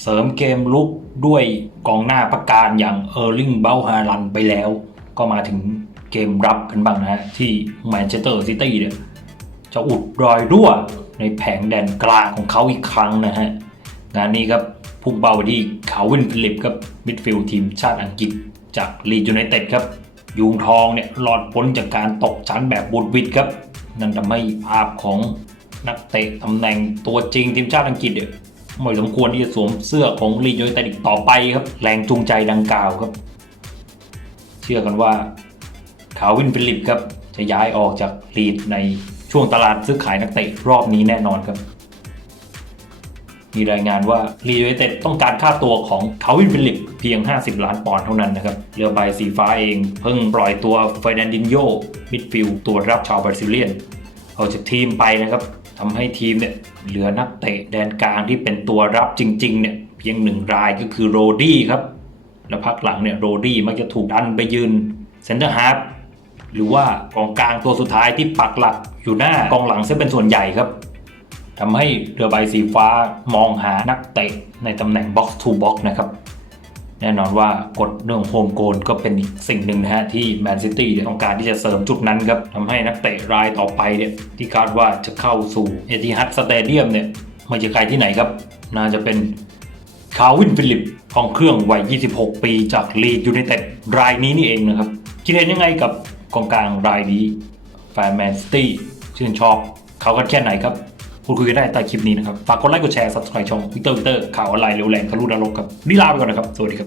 เสริมเกมลุกด้วยกองหน้าประการอย่างเออร์ลิงเบลฮารันไปแล้ว ก็มาถึงเกมรับกันบ้างนะฮะ ที่แมนเชสเตอร์ซิตี้เนี่ยจะอุดรอยรั่วในแผงแดนกลางของเขาอีกครั้งนะฮะ งานนี้ครับพุ่งเป้าไปที่คาวินฟิลิปครับมิดฟิลด์ทีมชาติอังกฤษจากลีดยูไนเต็ดครับยุงทองเนี่ยรอดพ้นจากการตกชั้นแบบบุดวิดครับ นั่นทำให้ภาพของ นักเตะตำแหน่งตัวจริงทีมชาติอังกฤษเนี่ยไม่สมควรที่จะสวมเสื้อของลีดยูไนเต็ดอีกต่อไปครับ แรงจูงใจดังกล่าวครับ เชื่อกันว่าคาวินฟิลิปครับ จะย้ายออกจากลีดในช่วงตลาดซื้อขายนักเตะรอบนี้แน่นอนครับ มีรายงานว่าลีดยูไนเต็ดต้องการค่าตัวของคาวินฟิลิปเพียง 50 ล้านปอนด์เท่านั้นนะครับเรือใบสีฟ้าเองเพิ่งปล่อยตัวเฟรนันดินโยมิดฟิลด์ตัวรับชาวบราซิเลียนออกจากทีมไปนะครับ ทำให้ทีมเนี่ยเหลือนักเตะแดนกลางที่เป็นตัวรับจริงๆเนี่ยเพียงหนึ่งรายก็คือโรดี้ครับ แล้วพักหลังเนี่ยโรดี้มักจะถูกดันไปยืนเซนเตอร์ฮาร์ฟหรือว่ากองกลางตัวสุดท้ายที่ปักหลักอยู่หน้ากองหลังซะเป็นส่วนใหญ่ครับทำให้เรือใบสีฟ้ามองหานักเตะในตำแหน่งบ็อกซ์ทูบ็อกซ์นะครับ แน่นอนว่ากฎเรื่องโฮมโกลก็เป็นอีกสิ่งหนึ่งนะฮะที่แมนซิตี้ต้องการที่จะเสริมจุดนั้นครับทำให้นักเตะรายต่อไปเนี่ยที่คาดว่าจะเข้าสู่เอติฮัดสเตเดียมเนี่ยไม่ใช่ใครที่ไหนครับ น่าจะเป็นคาวินฟิลิปของเครื่องวัย 26 ปีจากลีดยูไนเต็ดรายนี้นี่เองนะครับคิดเห็นยังไงกับกองกลางรายนี้แฟนแมนซิตี้ชื่นชอบเขากันแค่ไหนครับพูดคุยกันได้ใต้คลิปนี้นะครับ ฝากกดไลค์กดแชร์ subscribe ช่องวิกเตอร์วิกเตอร์ข่าวออนไลน์เร็วแรงทะลุนรกครับนี่ลาไปก่อนนะครับ สวัสดีครับ